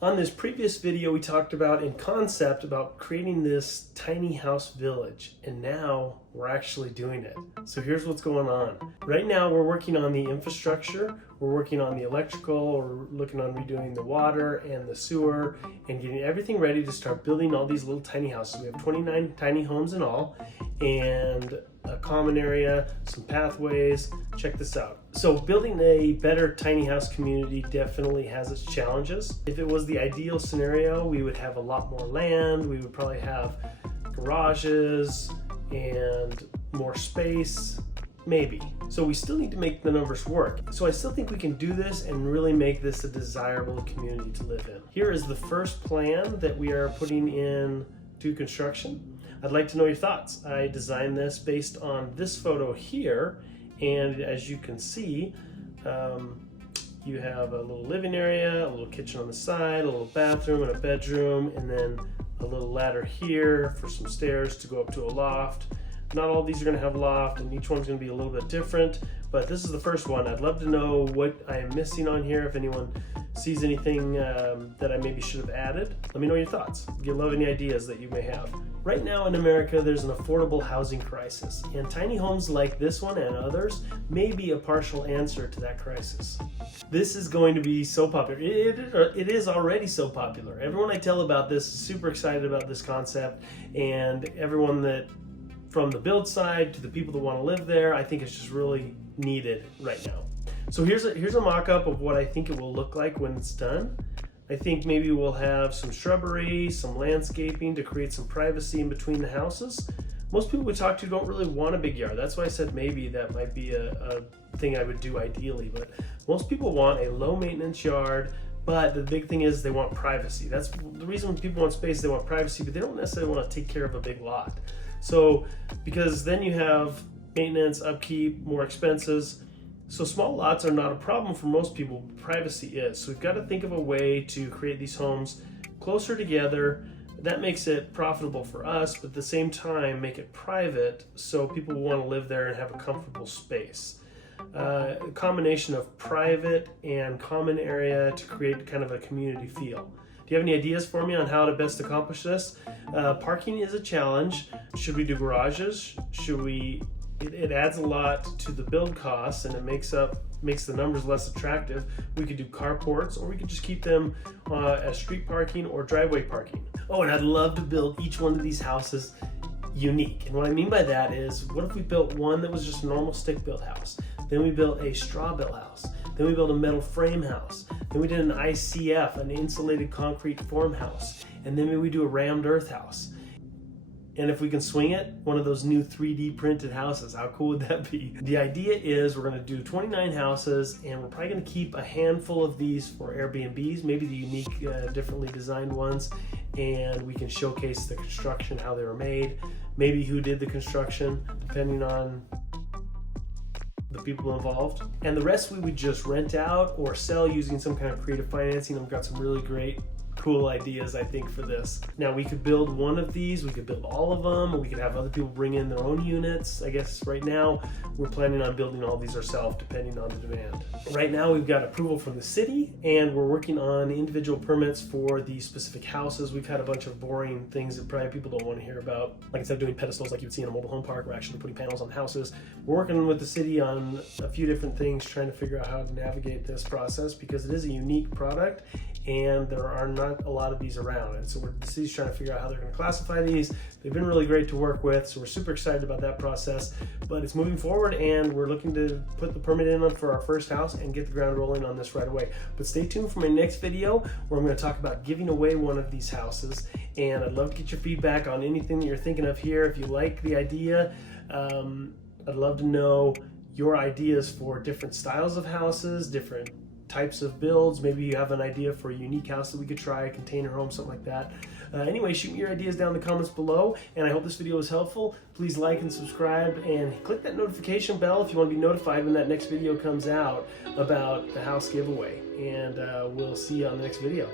On this previous video, we talked about in concept about creating this tiny house village, and now we're actually doing it. So here's what's going on. Right now we're working on the infrastructure, we're working on the electrical, we're looking on redoing the water and the sewer and getting everything ready to start building all these little tiny houses. We have 29 tiny homes in all and a common area, some pathways. Check this out. So building a better tiny house community definitely has its challenges. If it was the ideal scenario, we would have a lot more land, we would probably have garages and more space, maybe. So we still need to make the numbers work. So I still think we can do this and really make this a desirable community to live in. Here is the first plan that we are putting in to construction. I'd like to know your thoughts. I designed this based on this photo here, and as you can see, you have a little living area, a little kitchen on the side, a little bathroom and a bedroom, and then a little ladder here for some stairs to go up to a loft. Not all these are going to have loft, and each one's going to be a little bit different, but this is the first one. I'd love to know what I am missing on here. If anyone sees anything that I maybe should have added, let me know your thoughts. I'd love any ideas that you may have. Right now in America, there's an affordable housing crisis, and tiny homes like this one and others may be a partial answer to that crisis. This is going to be so popular. It is already so popular. Everyone I tell about this is super excited about this concept, and everyone that from the build side to the people that want to live there, I think it's just really needed right now. So here's a mock-up of what I think it will look like when it's done. I think maybe we'll have some shrubbery, some landscaping to create some privacy in between the houses. Most people we talk to don't really want a big yard. That's why I said maybe that might be a thing I would do ideally, but most people want a low maintenance yard. But the big thing is they want privacy. That's the reason when people want space, they want privacy, but they don't necessarily want to take care of a big lot. So, because then you have maintenance, upkeep, more expenses. So small lots are not a problem for most people, privacy is. So we've got to think of a way to create these homes closer together. That makes it profitable for us, but at the same time make it private so people will want to live there and have a comfortable space. A combination of private and common area to create kind of a community feel. Do you have any ideas for me on how to best accomplish this? Parking is a challenge. Should we do garages? It adds a lot to the build costs, and it makes the numbers less attractive. We could do carports, or we could just keep them as street parking or driveway parking. Oh, and I'd love to build each one of these houses unique. And what I mean by that is, what if we built one that was just a normal stick-built house? Then we built a straw-built house. Then we built a metal frame house. Then we did an ICF, an insulated concrete form house. And then maybe we do a rammed earth house. And if we can swing it, one of those new 3D printed houses, how cool would that be? The idea is we're gonna do 29 houses, and we're probably gonna keep a handful of these for Airbnbs, maybe the unique, differently designed ones, and we can showcase the construction, how they were made, maybe who did the construction, depending on the people involved. And the rest we would just rent out or sell using some kind of creative financing. I've got some really great cool ideas, I think, for this. Now, we could build one of these, we could build all of them, or we could have other people bring in their own units. I guess right now we're planning on building all these ourselves depending on the demand. Right now we've got approval from the city, and we're working on individual permits for the specific houses. We've had a bunch of boring things that probably people don't want to hear about. Like instead of doing pedestals like you'd see in a mobile home park, we're actually putting panels on houses. We're working with the city on a few different things, trying to figure out how to navigate this process, because it is a unique product and there are not a lot of these around. And so the city's trying to figure out how they're going to classify these. They've been really great to work with, so we're super excited about that process. But it's moving forward, and we're looking to put the permit in for our first house and get the ground rolling on this right away. But stay tuned for my next video, where I'm going to talk about giving away one of these houses. And I'd love to get your feedback on anything that you're thinking of here. If you like the idea, I'd love to know your ideas for different styles of houses, different types of builds. Maybe you have an idea for a unique house that we could try, a container home, something like that. Anyway, shoot me your ideas down in the comments below, and I hope this video was helpful. Please like and subscribe, and click that notification bell if you want to be notified when that next video comes out about the house giveaway. And we'll see you on the next video.